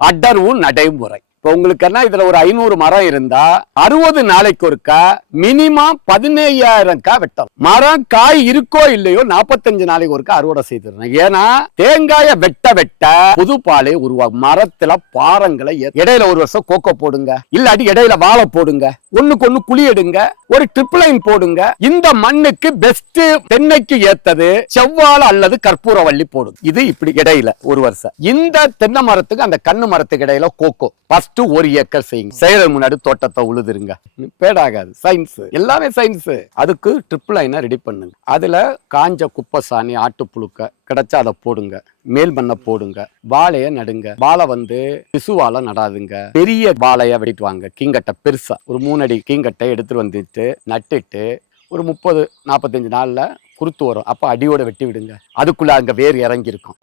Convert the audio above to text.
அடர்வும் நடைமுறை இப்போ உங்களுக்கு என்ன இதுல ஒரு ஐநூறு மரம் இருந்தா அறுபது நாளைக்கு ஒருக்கா மினிமம் பதினையாயிரம் காய் வெட்டலாம் மரம் காய் இருக்கோ இல்லையோ நாற்பத்தஞ்சு நாளைக்கு ஒருக்கா அறுவடை செய்திடணும். ஏன்னா தேங்காய வெட்ட வெட்ட புது பாலே உருவாகும். மரத்துல பாறங்களை இடையில ஒரு வருஷம் கோகோ போடுங்க. இல்லாட்டி இடையில வாழை போடுங்க. ஒண்ணுக்கு ஒண்ணு குழி எடுங்க ஒரு ட்ரிப் லைன் போடுங்க. இந்த மண்ணுக்கு பெஸ்ட் தென்னைக்கு ஏத்தது செவ்வாழை அல்லது கற்பூரவள்ளி போடும் இது இப்படி இடையில ஒரு வருஷம். இந்த தென்னை மரத்துக்கு அந்த கண்ணு மரத்துக்கு இடையில கோகோ ஃபர்ஸ்ட் ஒரு ஏக்கர் செய்யுங்க. செய்யறது முன்னாடி தோட்டத்தை உழுதுருங்க. பேடாகாது சயின்ஸ் எல்லாமே சயின்ஸ் அதுக்கு ட்ரிப் லைனை ரெடி பண்ணுங்க. அதுல காஞ்ச குப்பை சாணி ஆட்டுப்புழுக்க கிடைச்சா அதை போடுங்க. மேல் மண்ணை போடுங்க. வாழைய நடுங்க. வாழை வந்து பிசு வாழை நடாதுங்க. பெரிய வாழைய வெட்டிட்டு வாங்க. கீங்கட்டை பெருசா. ஒரு மூணு அடி கீங்கட்டை எடுத்துட்டு வந்துட்டு நட்டுட்டு ஒரு முப்பது நாற்பத்தஞ்சு நாள்ல குருத்து வரும். அப்ப அடியோட வெட்டி விடுங்க. அதுக்குள்ள அங்க வேர் இறங்கி இருக்கும்